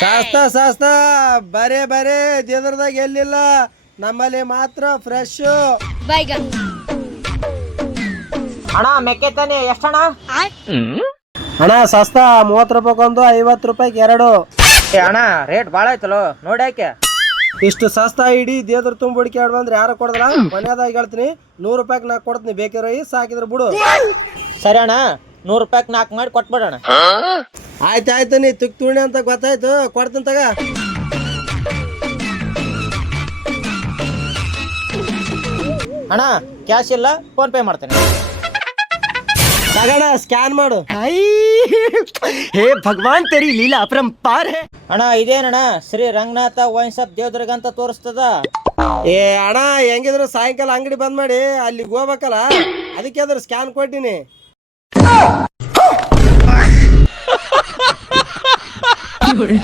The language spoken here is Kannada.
ಶಾಸ್ತ ಶಾಸ್ತ. ಬರೇ ಬರೇ. ದೇದ್ರದಾಗ ಎಲ್ಲಿಲ್ಲ? ನಮ್ಮಲ್ಲಿ ಮಾತ್ರ ಫ್ರೆಶ್ ಅಣ್ಣ ಮೆಕ್ಕೆ ತಾನೆ ಎಷ್ಟಣ್ಣ ಅಣ್ಣ ಸಸ್ತ ಮೂವತ್ತು ರೂಪಾಯಿಗೊಂದು ಐವತ್ತು ರೂಪಾಯಿಗೆ ಎರಡು. ಏ ಅಣ್ಣ ರೇಟ್ ಭಾಳ ಆಯ್ತಲ್ಲೋ ನೋಡಿ ಯಾಕೆ? ಇಷ್ಟು ಸಸ್ತ ಇಡೀ ದೇದ್ರ ತುಂಬ ಹುಡುಕಿ ಆಡ್ ಬಂದ್ರೆ ಯಾರು ಕೊಡದಲ್ಲ? ಮನೆಯದಾಗ ಹೇಳ್ತೀನಿ ನೂರು ರೂಪಾಯಿಗೆ ನಾ ಕೊಡ್ತೀನಿ ಬೇಕಿರೋ ಈ ಸಾಕಿದ್ರೆ ಬಿಡು. ಸರಿ ಅಣ್ಣ ನೂರು ರೂಪಾಯಿ ನಾಲ್ಕು ಮಾಡಿ ಕೊಟ್ಬಿಡೋಣ. ಆಯ್ತು ಆಯ್ತು ನೀ ತುಕ್ ತುಣಿ ಅಂತ ಗೊತ್ತಾಯ್ತು. ಕೊಡ್ತೀನಿ ತಗ. ಅಣ್ಣ ಕ್ಯಾಶ್ ಇಲ್ಲ ಫೋನ್ ಪೇ ಮಾಡ್ತೇನೆ. ತಗಣ ಸ್ಕ್ಯಾನ್ ಮಾಡು. ಹೇ ಭಗವಾನ್ ತೇರಿ ಲೀಲಾ ಅಪರಂಪಾರ ಅಣ್ಣ ಇದೇನಣ್ಣ ಶ್ರೀ ರಂಗನಾಥ ವೈನ್ ಶಾಪ್ ದೇವದುರ್ಗ ಅಂತ ತೋರಿಸ್ತದ? ಏ ಅಣ್ಣ ಹೆಂಗಿದ್ರು ಸಾಯಂಕಾಲ ಅಂಗಡಿ ಬಂದ್ ಮಾಡಿ ಅಲ್ಲಿಗೆ ಹೋಗ್ಬೇಕಲ್ಲ? ಅದಕ್ಕೆ ಅದ್ರ ಸ್ಕ್ಯಾನ್ ಕೊಟ್ಟಿನಿ. Sure.